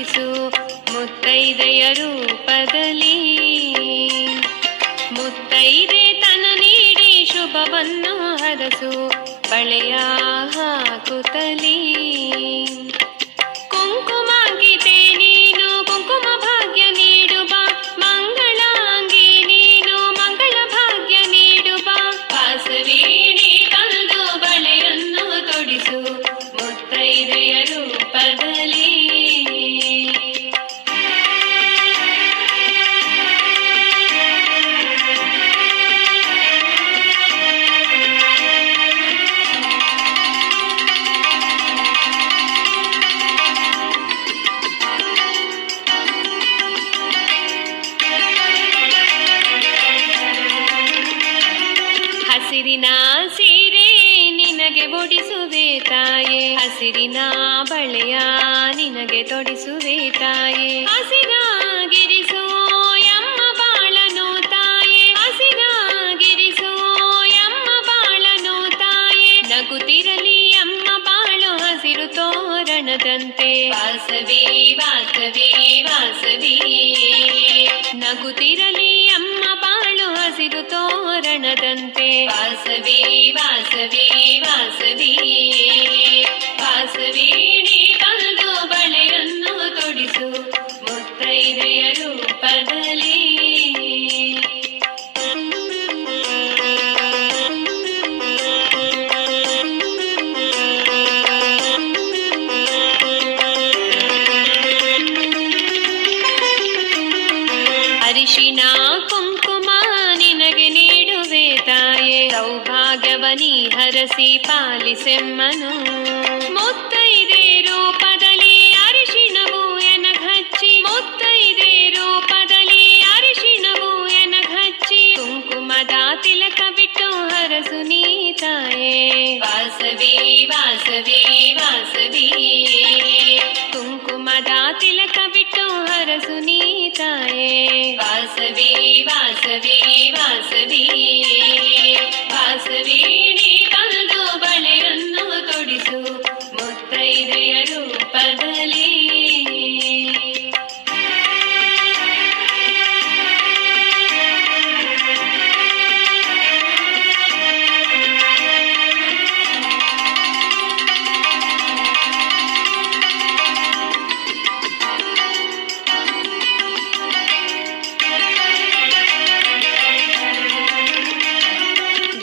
ತೊಡಿಸು ಮುತ್ತೈದೆಯ ರೂಪದಲ್ಲಿ. ಮುತ್ತೈದೆ ತನ ನೀಡಿ ಶುಭವನ್ನು ಹರಸು ಬಳೆಯ ಹಾಕುತ್ತಲೀ. ಕುಂಕುಮಾಂಗಿತೆ ನೀನು ಕುಂಕುಮ ಭಾಗ್ಯ ನೀಡುವ, ಮಂಗಳಾಂಗಿ ನೀನು ಮಂಗಳ ಭಾಗ್ಯ ನೀಡುವ. ವಾಸವೀಣಿ ಬಂದು ಬಳೆಯನ್ನು ತೊಡಿಸು ಮುತ್ತೈದೆಯ ರೂಪದಲ್ಲಿ. ಹಸಿರಿನ ಸೀರೆ ನಿನಗೆ ಉಡಿಸುವೆ ತಾಯೇ, ಹಸಿರಿನ ಬಳೆಯ ನಿನಗೆ ತೊಡಿಸುವೆ ತಾಯೇ. ಹಸಿರಾಗಿರಿಸೋ ಎಮ್ಮ ಬಾಳನು ತಾಯೇ, ಹಸಿರಾಗಿರಿಸೋ ಎಮ್ಮ ಬಾಳನು ತಾಯೇ. ನಗುತ್ತಿರಲಿ ಎಮ್ಮ ಬಾಳು ಹಸಿರು ತೋರಣದಂತೆ. ವಾಸವಿ ವಾಸವಿ ವಾಸವಿ, ನಗುತ್ತಿರಲಿ ಎಮ್ಮ ಬಾಳು ಹಸಿರು ತೋರಣದಂತೆ. ವಾಸವಿ ವಾಸವಿ ವಾಸವಿ, ವಾಸವೀಣಿ ಬಂದು ಬಳೆಯನ್ನು ತೊಡಿಸು ಮುತ್ತೈದೆಯ ರೂಪದಲ್ಲಿ. ಅರಿಶಿನ ಕುಂಕುಮ ನಿನಗೆ ನೀಡುವೆ ತಾಯೇ, ಸೌಭಾಗ್ಯವನಿ ಹರಸಿ ಪಾಲಿಸೆಮ್ಮನು. ಮುತ್ತೈದೆ ರೂಪದಲ್ಲಿ ಅರಿಶಿಣವು ಎನಗಚ್ಚಿ, ಮುತ್ತೈದೆ ರೂಪದಲ್ಲಿ ಅರಿಶಿಣವು ಎನಗಚ್ಚಿ. ಕುಂಕುಮದ ತಿಲಕ ಬಿಟ್ಟು ಹರಸು ನೀ ತಾಯೇ. ವಾಸವಿ ವಾಸವಿ ವಾಸವಿ, ಕುಂಕುಮದ ತಿಲಕ ಬಿಟ್ಟು ಹರಸು ನೀ ತಾಯೇ. ವಾಸವಿ ವಾಸವಿ ವಾಸವಿ, ವಾಸವೀಣಿ ಬಂದು ಬಳೆಯನ್ನು ತೊಡಿಸು ಮುತ್ತೈದೆಯ ರೂಪದಲ್ಲಿ.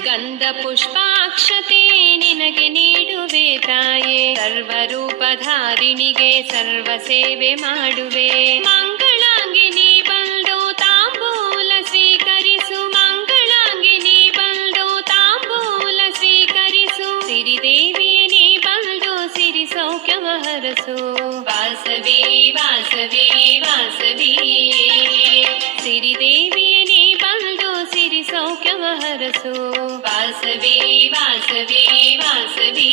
ಗಂಧ ಪುಷ್ಪಾಕ್ಷತೆ ನಿನಗೆ ನೀಡುವೆ ತಾಯೇ, ಸರ್ವರೂಪಧಾರಿಣಿಗೆ ಸರ್ವ ಸೇವೆ ಮಾಡುವೆ. ಮಂಗಳಾಂಗಿನಿ ಬಂದು ತಾಂಬೂಲ ಸ್ವೀಕರಿಸು, ಮಂಗಳಾಂಗಿನಿ ಬಂದು ತಾಂಬೂಲ ಸ್ವೀಕರಿಸು. ಸಿರಿದೇವಿಯ ನೀ ಬಂದು ಸಿರಿ ಸೌಖ್ಯವ ಹರಸು. ವಾಸವಿ ವಾಸವಿ ವಾಸವಿ, ಸಿರಿದೇವಿಯ ನೀ ಬಂದು ಸಿರಿ ಸೌಖ್ಯವ ಹರಸು. ವಾಸವಿ ವಾಸವಿ ವಾಸವಿ.